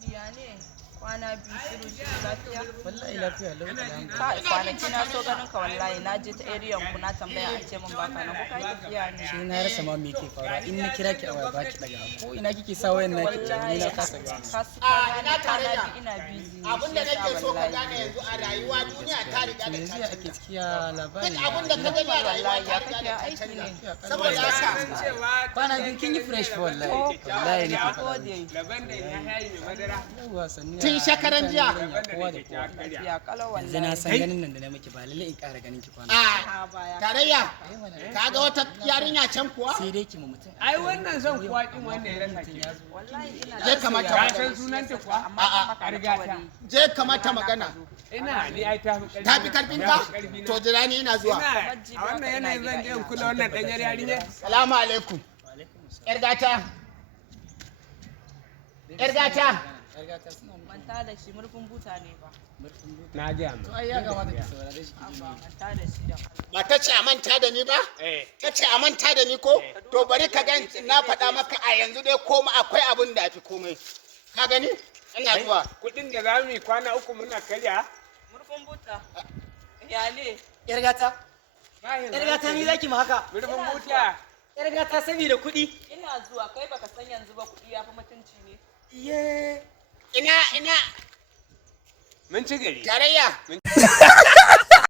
Kudiya ne kwana biyu shiru shiru lafiya. Wallahi lafiya lau. Kwanaki na so ganin ka wallahi na je ta area ku na tambaya an ce min baka nan ko kai tafiya ne. Shi na rasa ma me ke faruwa in na kira ki a waya ba ki daga ko ina kike sa wayan naki ni na kasa gani. Ina tare da ina busy. Abin da nake so ka gane yanzu a rayuwa duniya ta riga da ta ake cikiya labari. duk abin da ka gani a rayuwa ta riga da ta canza. Saboda haka kwana biyu kin yi fresh fa wallahi. Wallahi ne ke gode. Laban da ya hayi mai madara. tun shekaran jiya kowa da kowa. Ya kalau Yanzu wallahi. na san ganin nan da na miki ba lalle in ƙara ganin ki kwana. tarayya ka ga wata yarinya can kuwa Sai dai ki mu mutum. Ai wannan son kuwa kin wanda ya rasa ki. Wallahi ina je kamata Ka magana san sunanta kuwa? a riga ta. je kamata magana Ina ni ai ta fi ta fi karfin ka to jira ni ina zuwa a wannan yanayin zan je in kula wannan ɗanyar yarinya. salamu alaikum yar gata yar gata Yar gata suna manta da shi murfin buta ne ba. Na ji amma. to ai ya kamata ki saurare shi. Abba manta da shi da ba ta ce a manta da ni ba Eh. ta ce a manta da ni ko to bari ka gan na faɗa maka a yanzu dai koma akwai abin da fi komai ka gani ina zuwa Kuɗin da za mu yi kwana uku muna karya. murfin buta. Iyale. Yar gata. Yar gata ni zaki mu haka. Murfin buta. Yar gata saboda kuɗi. Ina zuwa kai baka san yanzu ba kuɗi ya fi mutunci ne. Iye. ina Mun ci gari. tarayya